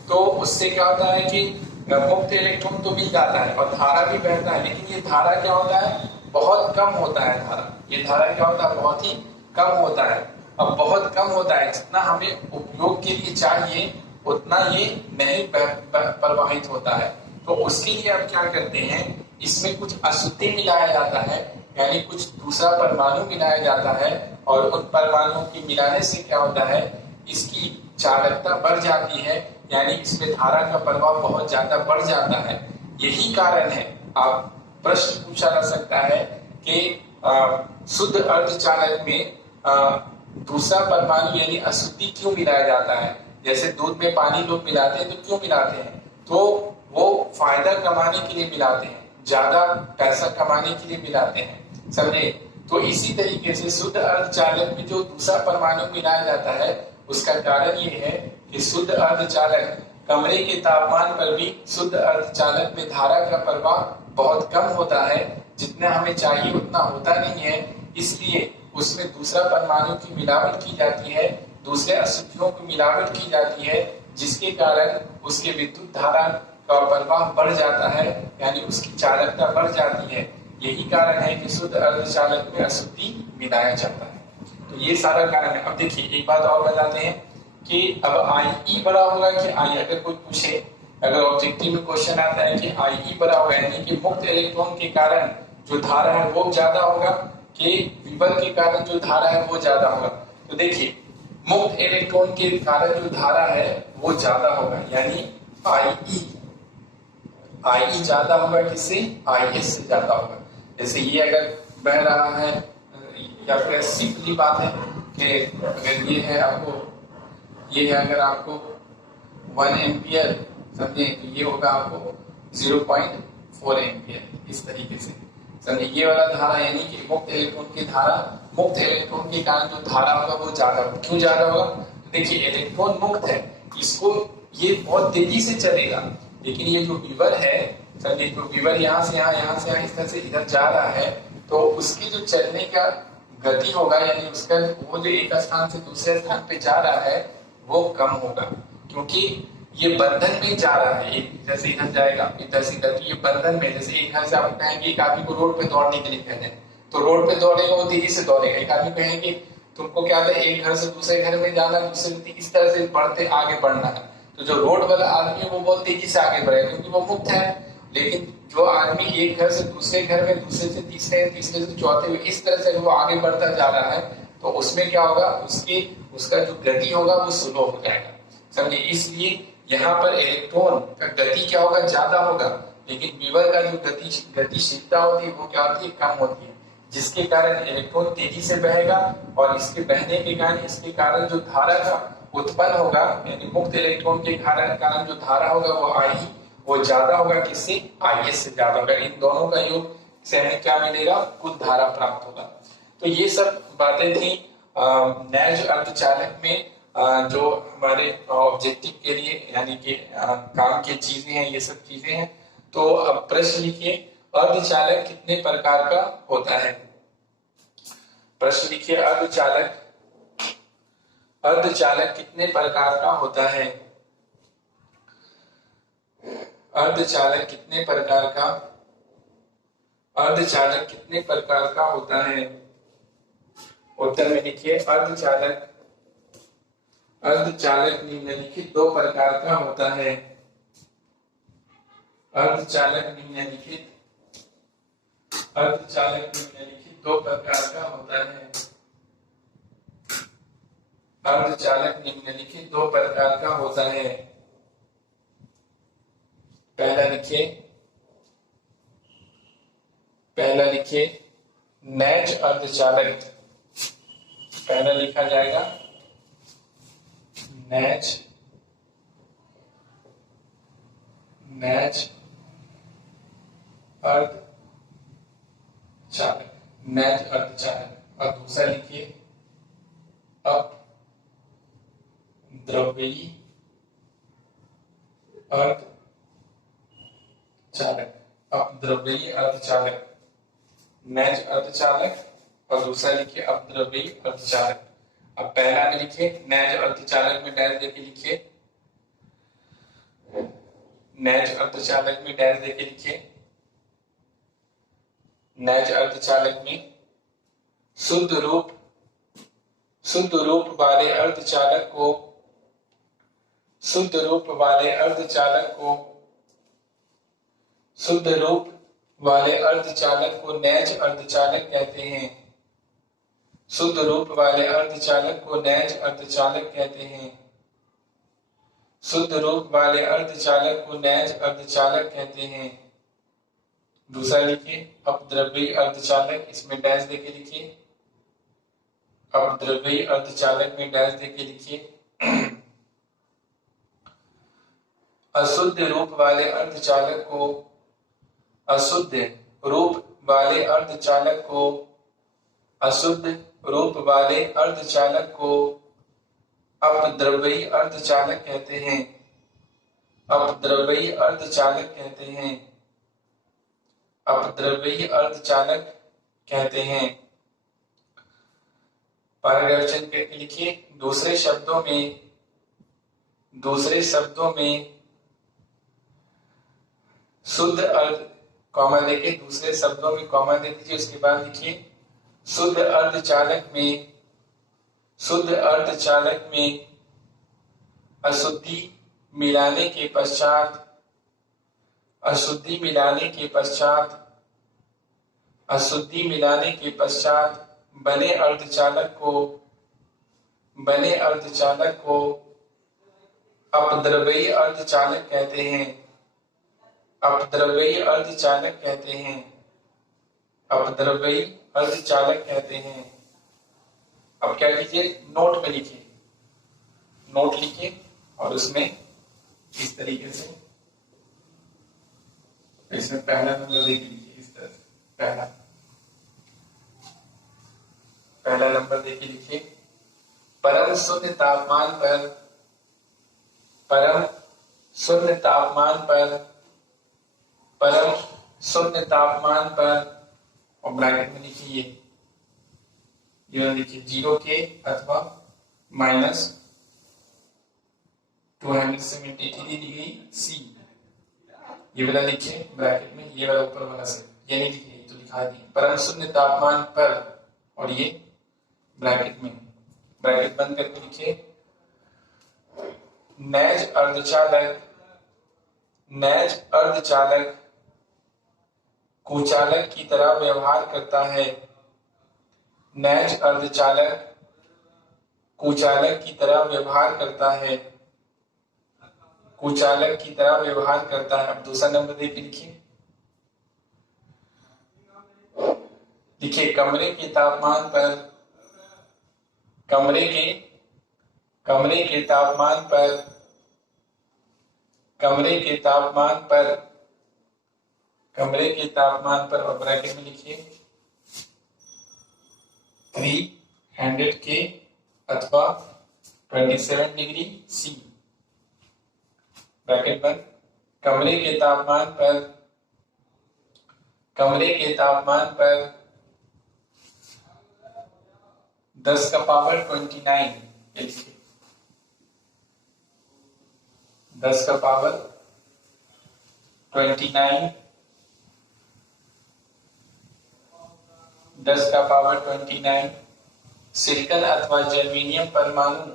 तो उससे क्या होता है कि मुक्त इलेक्ट्रॉन तो मिल जाता है और धारा भी बहता है, लेकिन ये धारा क्या होता है, बहुत कम होता है धारा, ये धारा क्या होता है, बहुत ही कम होता है। अब बहुत कम होता है, जितना हमें उपयोग के लिए चाहिए उतना ये नहीं प्रवाहित होता है। तो उसके लिए अब क्या करते हैं, इसमें कुछ अशुद्धि मिलाया जाता है, यानी कुछ दूसरा परमाणु मिलाया जाता है, और उन परमाणुओं की मिलाने से क्या होता है, इसकी चालकता बढ़ जाती है, यानी इसमें धारा का प्रभाव बहुत ज्यादा बढ़ जाता है। यही कारण है, आप प्रश्न पूछा जा सकता है कि शुद्ध अर्धचालक में दूसरा परमाणु यानी अशुद्धि क्यों मिलाया जाता है। जैसे दूध में पानी लोग मिलाते हैं तो क्यों मिलाते हैं, तो वो फायदा कमाने के लिए मिलाते हैं, ज्यादा पैसा कमाने के लिए मिलाते हैं, समझे। तो इसी तरीके से शुद्ध अर्धचालक में जो दूसरा परमाणु मिलाया जाता है उसका कारण ये है कि शुद्ध अर्धचालक कमरे के तापमान पर भी शुद्ध अर्धचालक में धारा का प्रवाह बहुत कम होता है, जितना हमें चाहिए उतना होता नहीं है, इसलिए उसमें दूसरा परमाणु की मिलावट की जाती है, दूसरे अशुद्धियों की मिलावट की जाती है, जिसके कारण उसके विद्युत धारा का प्रवाह बढ़ जाता है, यानी उसकी चालकता बढ़ जाती है। यही कारण है कि शुद्ध अर्धचालक में अशुद्धि मिलाया जाता है। तो ये सारा कारण है। अब देखिए एक बात और बताते हैं कि अब आई बड़ा होगा कि आई, अगर कोई पूछे, अगर ऑब्जेक्टिव में क्वेश्चन आता है कि आई बड़ा होगा, यानी कि मुक्त इलेक्ट्रॉन के कारण जो धारा है वो ज्यादा होगा कि विवल के कारण जो धारा है वो ज्यादा होगा, तो देखिए मुक्त इलेक्ट्रॉन के कारण जो धारा है वो ज्यादा होगा, यानी आई ज्यादा होगा किससे, आई एस से ज्यादा होगा। जैसे ये अगर बह रहा है, या फिर सिंपली बात है कि अगर ये है आपको, ये है अगर आपको 1 एम्पियर समझे, तो ये होगा आपको 0.4 एम्पियर। इस तरीके से समझे, ये वाला धारा यानी कि मुक्त इलेक्ट्रॉन की धारा, मुक्त इलेक्ट्रॉन के कारण जो धारा होगा वो ज्यादा होगा। क्यों ज्यादा होगा, तो देखिए इलेक्ट्रॉन मुक्त है, इसको ये बहुत तेजी से चलेगा, लेकिन ये जो विवर है समझे, जो विवर यहाँ से यहाँ से यहाँ इस तरह से इधर जा रहा है, तो उसकी जो चलने का गति होगा, यानी उसका वो जो एक स्थान से दूसरे स्थान पे जा रहा है वो कम होगा, क्योंकि ये बंधन में जा रहा है। एक जैसे इधर जाएगा इधर से इधर, ये बंधन में, जैसे एक से आप कहेंगे एक आदमी को रोड पे दौड़ने के लिए कह दें, तो रोड पे दौड़ेगा वो तेजी से दौड़ेगा। एक आदमी कहेंगे तुमको क्या है, एक घर से दूसरे घर में जाना, दूसरे इस तरह से बढ़ते आगे बढ़ना है, तो जो रोड वाला आदमी है वो बहुत तेजी से आगे बढ़ेगा क्योंकि वो मुक्त है। लेकिन जो आदमी एक घर से दूसरे घर में, दूसरे से तीसरे, तीसरे से चौथे में, इस तरह से वो आगे बढ़ता जा रहा है, तो उसमें क्या होगा, उसका जो गति होगा वो स्लो हो जाएगा समझे। इसलिए यहाँ पर इलेक्ट्रॉन का गति क्या होगा, ज्यादा होगा, लेकिन विवर का जो गतिशीलता होती है वो क्या होती है, कम होती है, जिसके कारण इलेक्ट्रॉन तेजी से बहेगा, और इसके बहने के कारण, इसके कारण जो धारा का उत्पन्न होगा, यानी मुक्त इलेक्ट्रॉन के कारण जो धारा होगा वो आई, वो ज्यादा होगा किससे, आई एस से ज्यादा होगा। इन दोनों का योग से हमें क्या मिलेगा, कुल धारा प्राप्त होगा। तो ये सब बातें थी नैज अर्धचालक में, जो हमारे ऑब्जेक्टिव के लिए यानी कि काम की चीजें हैं, ये सब चीजें हैं। तो अब प्रश्न लिखिए, अर्धचालक कितने प्रकार का होता है। प्रश्न लिखिए, अर्धचालक कितने प्रकार का होता है। अर्धचालक कितने प्रकार का, अर्धचालक कितने प्रकार का होता है। उत्तर में लिखिए, अर्धचालक निम्नलिखित 2 प्रकार का होता है। अर्धचालक निम्नलिखित 2 प्रकार का होता है। अर्धचालक निम्नलिखित 2 प्रकार का होता है। पहला लिखिए नैज अर्धचालक। पहला लिखा जाएगा नैज अर्धचालक, और दूसरा लिखिए अपद्रव्यी अर्धचालक, नैज अर्धचालक, और दूसरा लिखिए अपद्रव्यी अर्धचालक। अब पहला में लिखिए नैज अर्धचालक में डैश देके लिखिए, नैज अर्धचालक में डैश देके लिखिए। नैज अर्धचालक में शुद्ध रूप वाले अर्धचालक को शुद्ध रूप वाले अर्धचालक को नैज अर्धचालक कहते हैं। शुद्ध रूप वाले अर्धचालक को नैज अर्धचालक कहते हैं। शुद्ध रूप वाले अर्धचालक को नैज अर्धचालक कहते हैं। दूसरा लिखिए अपद्रव्यी अर्धचालक, इसमें डैश देके लिखिए। अपद्रव्यी अर्धचालक में डैश देके लिखिए। अशुद्ध रूप वाले अर्धचालक को अपद्रव्यी अर्धचालक कहते हैं। अपद्रव्यी अर्धचालक कहते हैं। पारगर्जन करके लिखिए। दूसरे शब्दों में शुद्ध अर्ध, कॉमा देके दूसरे शब्दों में कॉमा दे दीजिए, उसके बाद लिखिए शुद्ध अर्धचालक में अशुद्धि मिलाने के पश्चात बने अर्धचालक को अपद्रव्यीय अर्धचालक कहते हैं, अपद्रव्यीय अर्धचालक कहते हैं, अपद्रव्यीय अर्धचालक कहते हैं। अब क्या कीजिए, नोट में लिखिए, नोट लिखिए और उसमें इस तरीके से, इसमें पहला नंबर देख लीजिए, इस तरह से पहला नंबर देखिए, लिखिए परम शून्य तापमान पर, परम शून्य तापमान पर, परम शून्य तापमान पर, और ब्रैकेट में लिखिए ये लिखिए 0 के अथवा -273 डिग्री सी, ये वाला लिखिए ब्रैकेट में, ये वाला ऊपर वाला से ये नहीं लिखिए तो लिखा दिए परम शून्य तापमान पर, और ये ब्रैकेट में, ब्रैकेट बंद करके लिखिए नैज अर्धचालक, नैज अर्धचालक कुचालक की तरह व्यवहार करता है, नैज अर्धचालक कुचालक की तरह व्यवहार करता है, कुचालक की तरह व्यवहार करता है। अब दूसरा नंबर देखिए, लिखिए कमरे के तापमान पर, कमरे के तापमान पर, कमरे के तापमान पर, कमरे के तापमान पर, और ब्रैकेट में लिखिए 300 के अथवा 27 डिग्री सी, ब्रैकेट बंद। कमरे के तापमान पर, कमरे के तापमान पर 10 का पावर 29, 10 का पावर 29, 10 का पावर 29 सिलिकॉन अथवा जर्मेनियम परमाणु,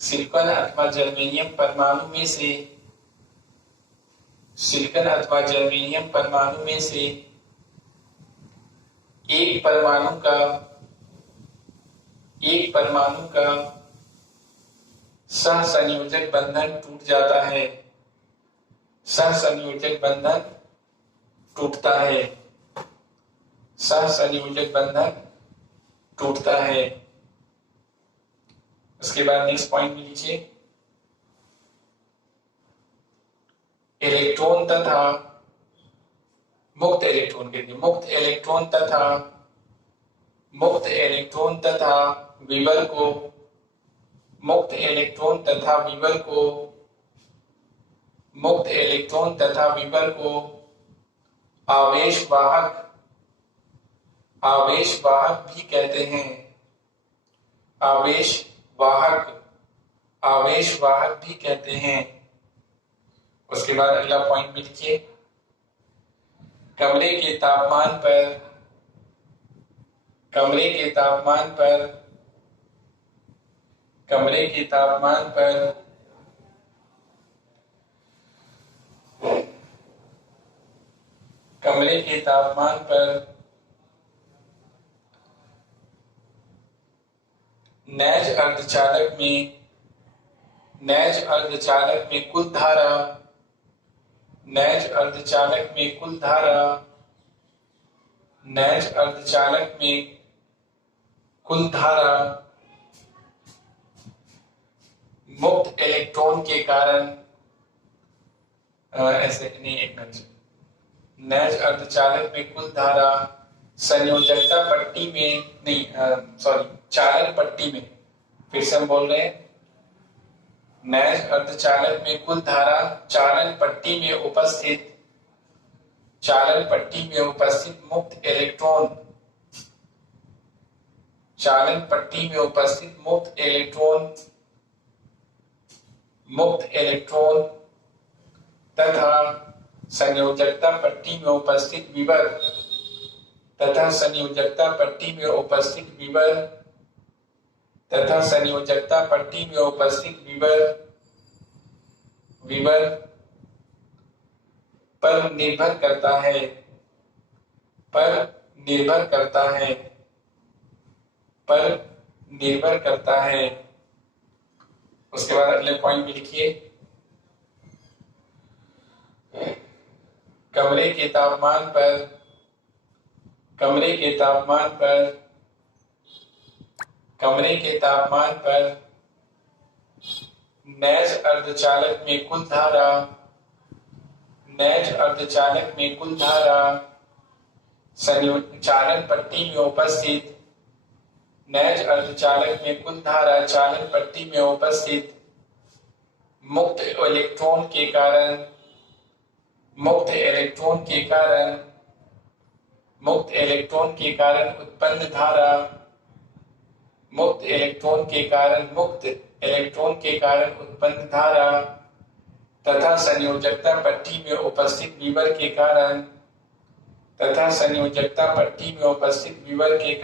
सिलिकॉन अथवा जर्मेनियम परमाणु में से, सिलिकॉन अथवा जर्मेनियम परमाणु में से एक परमाणु का, एक परमाणु का सहसंयोजक बंधन टूट जाता है, सहसंयोजक बंधन टूटता है, सहसंयोजक बंधन टूटता है। उसके बाद नेक्स्ट पॉइंट में लिखिए इलेक्ट्रॉन तथा मुक्त इलेक्ट्रॉन के लिए, मुक्त इलेक्ट्रॉन तथा, मुक्त इलेक्ट्रॉन तथा विबल को, मुक्त इलेक्ट्रॉन तथा विबल को, मुक्त इलेक्ट्रॉन तथा विबल को आवेश वाहक, आवेश वाहक भी कहते हैं, आवेश वाहक, आवेश वाहक भी कहते हैं। उसके बाद अगला पॉइंट में लिखिए कमरे के तापमान पर, कमरे के तापमान पर, कमरे के तापमान पर कमरे के तापमान पर नैज अर्धचालक में, नैज अर्धचालक में कुल धारा, नैज अर्धचालक में कुल धारा, नैज अर्धचालक में कुल धारा मुक्त इलेक्ट्रॉन के कारण, ऐसे नहीं, एक मिनट, नैज अर्धचालक में कुल धारा संयोजकता पट्टी में नहीं, सॉरी, चालन पट्टी में, फिर से हम बोल रहे हैं नैज अर्धचालक में कुल धारा चालन पट्टी में उपस्थित, चालन पट्टी में उपस्थित मुक्त इलेक्ट्रॉन, चालन पट्टी में उपस्थित मुक्त इलेक्ट्रॉन, मुक्त इलेक्ट्रॉन तथा संयोजकता पट्टी में उपस्थित विभव, तथा संयोजकता पट्टी में उपस्थित विभव, तथा संयोजकता पट्टी में उपस्थित विभव, विभव पर निर्भर करता है, पर निर्भर करता है, पर निर्भर करता है। उसके बाद अगले पॉइंट में लिखिए कमरे के तापमान पर नैज अर्धचालक में कुल धारा चालन पट्टी में उपस्थित मुक्त इलेक्ट्रॉन के कारण उत्पन्न धारा तथा संयोजकता पट्टी में उपस्थित विवर के कारण तथा संयोजकता पट्टी में उपस्थित विवर के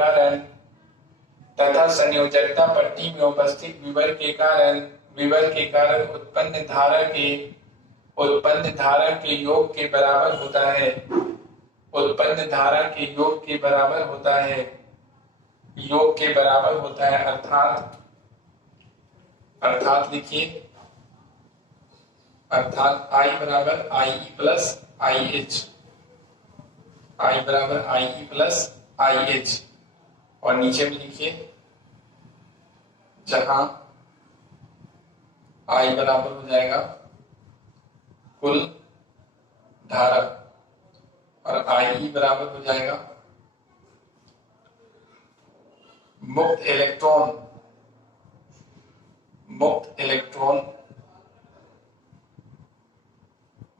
कारण उत्पन्न धारा के योग के बराबर होता है अर्थात लिखिए I बराबर IE प्लस IH और नीचे में लिखिए जहां I बराबर हो जाएगा कुल धारा और IE बराबर हो जाएगा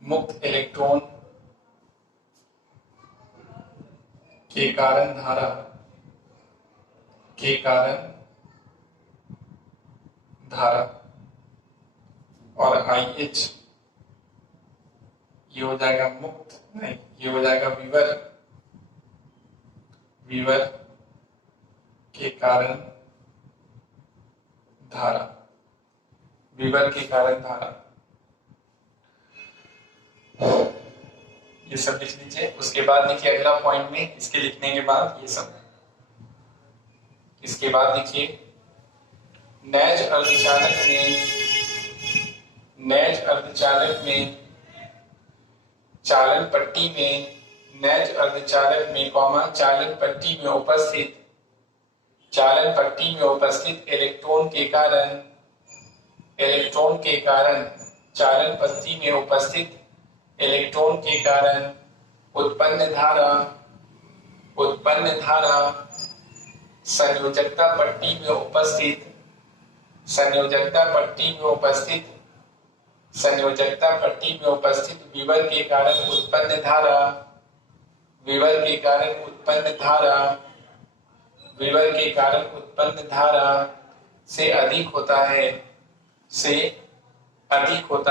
मुक्त इलेक्ट्रॉन के कारण धारा और IH ये हो जाएगा ये हो जाएगा विवर के कारण धारा ये सब लिख लीजिए। उसके बाद लिखिए अगला पॉइंट में इसके लिखने के बाद ये सब इसके बाद लिखिए नैज अर्धचालक में चालन पट्टी में उपस्थित इलेक्ट्रॉन के कारण उत्पन्न धारा संयोजकता पट्टी में उपस्थित विवर के कारण उत्पन्न धारा से अधिक होता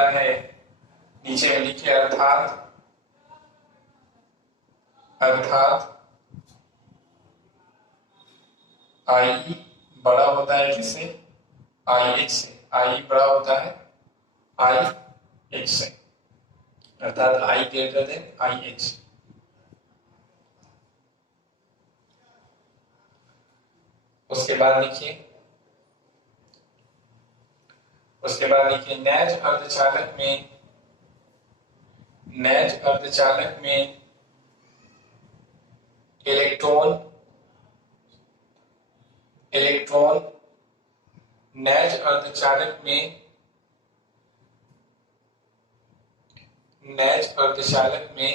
है नीचे में लिखिए अर्थात IE बड़ा होता है किससे IH से IE बड़ा होता है IH से अर्थात I ग्रेटर देन IH। उसके बाद लिखिए नैज अर्धचालक में इलेक्ट्रॉन नैज अर्धचालक में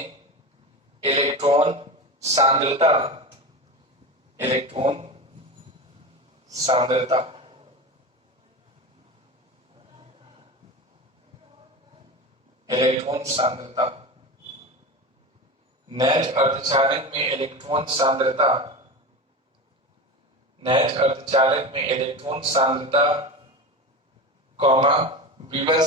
इलेक्ट्रॉन सांद्रता नैज अर्धचालक में इलेक्ट्रॉन सांद्रता विवर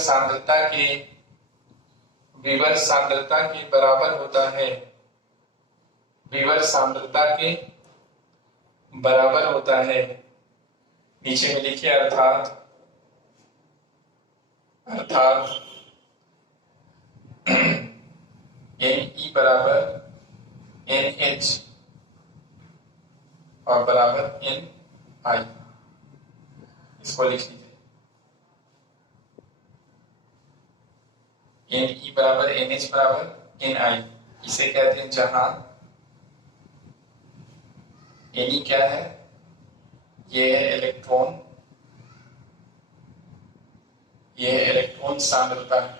सांद्रता के बराबर होता है नीचे में लिखिए अर्थात Ne बराबर NH और बराबर Ni इसको लिख लीजिए एन ई बराबर एन एच बराबर एन आई। इसे कहते हैं जहां एन ई क्या है, ये है इलेक्ट्रॉन, ये है इलेक्ट्रॉन सांद्रता है,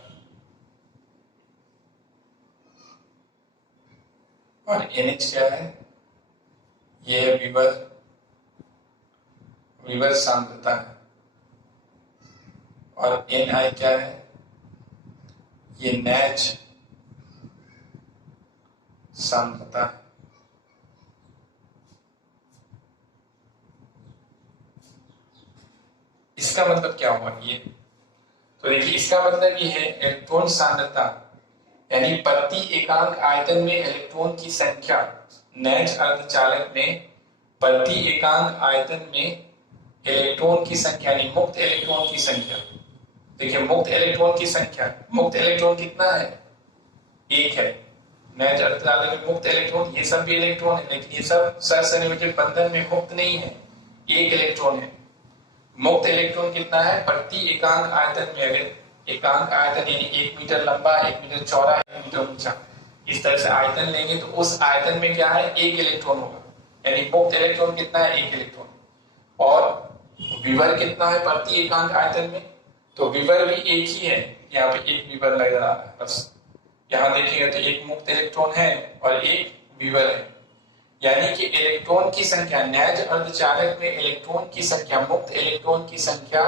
और NH क्या है, ये है विवर सांद्रता है, और NI क्या है, ये नेच सांद्रता है। इसका मतलब क्या हुआ ये, तो देखिए इसका मतलब ये है इलेक्ट्रॉन सांद्रता यानी प्रति एकांक आयतन में इलेक्ट्रॉन की संख्या, नेच अर्धचालक में प्रति एकांक आयतन में इलेक्ट्रॉन की संख्या यानी मुक्त इलेक्ट्रॉन की संख्या। देखिए मुक्त इलेक्ट्रॉन की संख्या, मुक्त इलेक्ट्रॉन कितना है, एक है। नेच अर्धचालक में मुक्त इलेक्ट्रॉन, ये सब भी इलेक्ट्रॉन है, लेकिन ये सब सहसंयोजक बंधन में मुक्त नहीं है, एक इलेक्ट्रॉन है। मुक्त इलेक्ट्रॉन कितना है, प्रति एकांक आयतन में, अगर एकांक आयतन यानी 1 मीटर लंबा, 1 मीटर चौड़ा, 1 मीटर ऊंचा, इस तरह से आयतन लेंगे तो उस आयतन में क्या है, एक इलेक्ट्रॉन होगा, यानी मुक्त इलेक्ट्रॉन कितना है, एक इलेक्ट्रॉन। और विवर कितना है प्रति एकांक आयतन में, तो विवर भी एक ही है, यहाँ पे एक विवर लग रहा है बस। यहाँ देखिएगा तो एक मुक्त इलेक्ट्रॉन है और एक विवर है, यानी कि इलेक्ट्रॉन की संख्या, नेज अर्धचालक में इलेक्ट्रॉन की संख्या, मुक्त इलेक्ट्रॉन की संख्या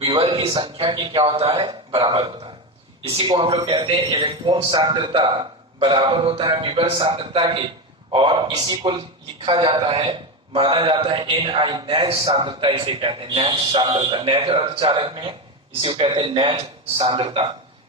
विवर की संख्या की क्या होता है, बराबर होता है। इसी को हम लोग कहते हैं इलेक्ट्रॉन सांद्रता बराबर होता है विवर सांद्रता के, और इसी को लिखा जाता है, माना जाता है NI नेज सांद्रता, इसे कहते हैं नेज सांद्रता। नेज अर्धचालक में इसी को कहते हैं नेज सांद्रता,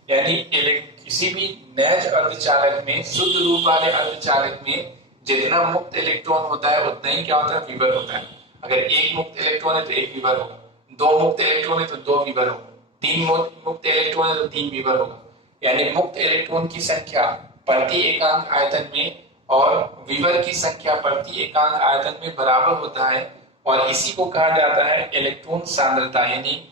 यानी किसी भी नेज अर्धचालक में, शुद्ध रूप वाले अर्धचालक में जितना मुक्त इलेक्ट्रॉन होता है उतना ही क्या होता है, विवर होता है। अगर एक मुक्त इलेक्ट्रॉन है तो एक विवर होगा, दो मुक्त इलेक्ट्रॉन है तो दो विवर होगा, तीन मुक्त इलेक्ट्रॉन है तो तीन विवर होगा। यानी मुक्त इलेक्ट्रॉन की संख्या प्रति एकांक आयतन में और विवर की संख्या प्रति एकांक आयतन में बराबर होता है, और इसी को कहा जाता है इलेक्ट्रॉन सांद्रता, यानी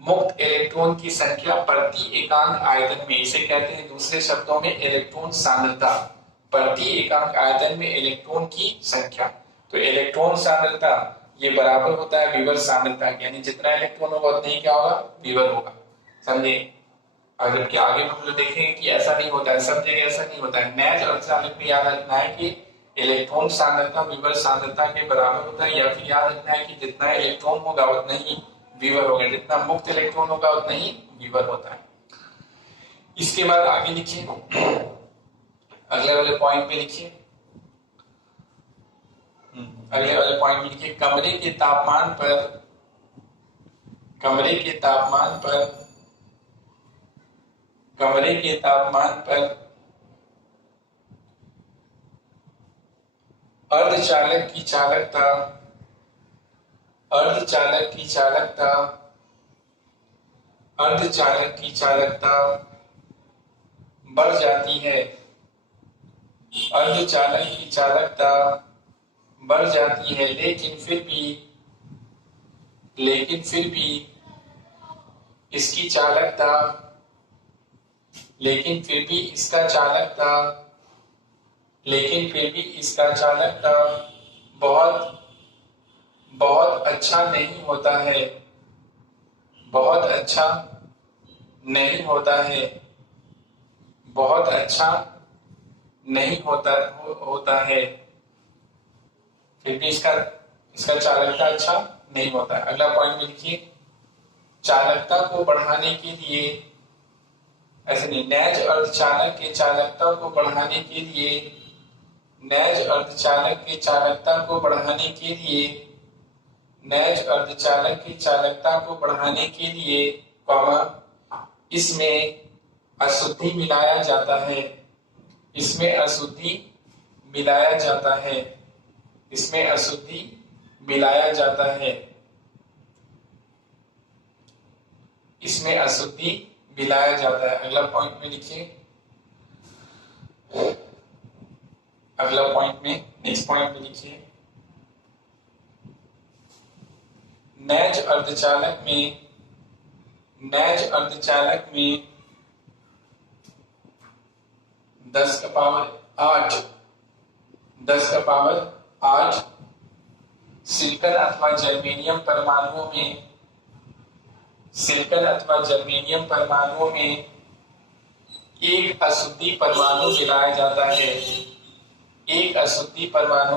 मुक्त इलेक्ट्रॉन की संख्या प्रति एकांक आयतन में, इसे कहते हैं दूसरे शब्दों में इलेक्ट्रॉन सांद्रता, प्रति एकांक आयतन में इलेक्ट्रॉन की संख्या। तो इलेक्ट्रॉन सांद्रता ये बराबर होता है विवर सांद्रता, यानी जितना इलेक्ट्रॉन होगा उतना ही क्या होगा, विवर होगा। समझे? अगर क्या आगे हम लोग देखेंगे कि ऐसा नहीं होता है, सब जगह ऐसा नहीं होता है। नेज अर्धचालक में याद रखना है कि इलेक्ट्रॉन सांद्रता विवर सांद्रता के बराबर होता है, या फिर याद रखना है कि जितना इलेक्ट्रॉन होगा उतना ही विवर होगा, जितना मुक्त इलेक्ट्रॉन होगा उतना ही विवर होता है। इसके बाद आगे लिखिए, अगले वाले पॉइंट पे लिखिए, अगले वाले पॉइंट में लिखिए, कमरे के तापमान पर अर्धचालक की चालकता बढ़ जाती है, अर्धचालक की चालकता बढ़ जाती है, लेकिन फिर भी इसकी चालकता, बहुत अच्छा नहीं होता है, बहुत अच्छा नहीं होता है, फिर भी इसका चालकता अच्छा नहीं होता है। अगला पॉइंट में लिखिए, चालकता को बढ़ाने के लिए, ऐसे नहीं, नेज अर्धचालक के चालकता को बढ़ाने के लिए, इसमें अशुद्धि मिलाया जाता है, इसमें अशुद्धि मिलाया जाता है। अगला पॉइंट में लिखिए, नेक्स्ट पॉइंट में लिखिए, नेज अर्धचालक में 10 का पावर 8, 10 का पावर 8 सिलिकॉन अथवा जर्मेनियम परमाणुओं में, सिलिकॉन अथवा जर्मेनियम परमाणुओं में एक अशुद्धि परमाणु मिलाया जाता है। एक अशुद्धि परमाणु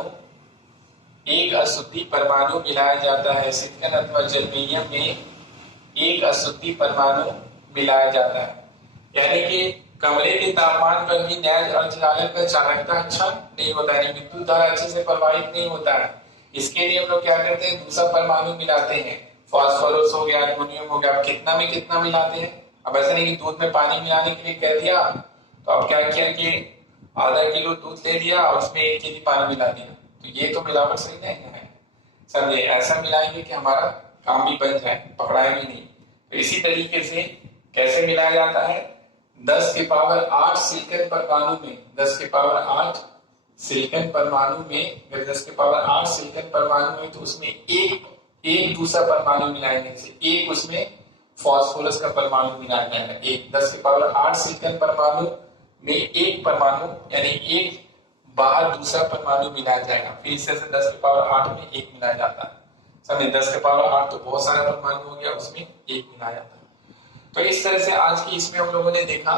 मिलाया जाता है। सिलिकॉन अथवा जर्मेनियम में एक अशुद्धि परमाणु मिलाया जाता है। यानी कि कमरे के तापमान पर भी नैज अर्धचालक का चालकता अच्छा नहीं होता है, विद्युत धारा अच्छे से प्रवाहित नहीं होता है। इसके लिए हम लोग क्या करते हैं, दूसरा परमाणु मिलाते हैं। फास्फोरस हो गया, एल्युमिनियम हो गया। कितना में कितना मिलाते हैं। अब ऐसा नहीं कि दूध में पानी मिलाने के लिए कह दिया तो अब क्या किया कि आधा किलो दूध ले लिया और उसमें 1 केजी पानी मिला दिया, तो ये तो मिलावट सही नहीं है। समझे, ऐसा मिलाएंगे कि हमारा काम भी बन जाए, पकड़ाएंगे नहीं। तो इसी तरीके से कैसे मिलाया जाता है, 10 के पावर 8 सिलिकॉन परमाणु में, 10 के पावर 8 सिलिकॉन परमाणु में, अगर 10 के पावर 8 सिलिकॉन परमाणु में तो उसमें एक दूसरा परमाणु मिलाएंगे से एक उसमें फास्फोरस का परमाणु मिलाया जाएगा। एक 10 के पावर 8 सिलिकॉन परमाणु में एक परमाणु यानी एक बाहर दूसरा परमाणु मिलाया जाएगा। फिर इससे 10 के पावर 8 में एक मिलाया जाता है। समझे, 10 के पावर 8 तो बहुत सारा परमाणु हो गया, उसमें एक मिलाया जाता है। तो इस तरह से आज की इसमें हम लोगों ने देखा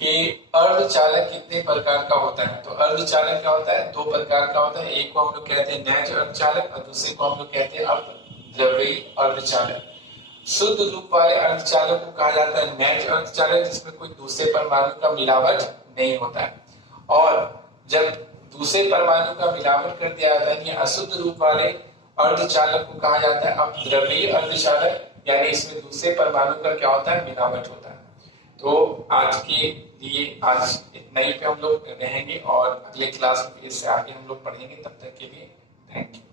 कि अर्धचालक कितने प्रकार का होता है। तो अर्धचालक क्या होता है, 2 प्रकार का होता है। एक को हम लोग कहते हैं नैज अर्धचालक और दूसरे को हम लोग कहते हैं अर्धद्रव्यी अर्धचालक। शुद्ध रूप वाले अर्धचालक को कहा जाता है नैज अर्धचालक, जिसमें कोई दूसरे परमाणु का मिलावट नहीं होता है। और जब दूसरे परमाणु का मिलावट कर दिया जाता है, अशुद्ध रूप वाले अर्धचालक को कहा जाता है अपद्रव्यी अर्धचालक, यानी इसमें दूसरे परमाणु का क्या होता है, मिलावट होता है। तो आज के लिए आज इतना ही पे हम लोग रहेंगे और अगले क्लास में इससे आगे हम लोग पढ़ेंगे। तब तक के लिए थैंक यू।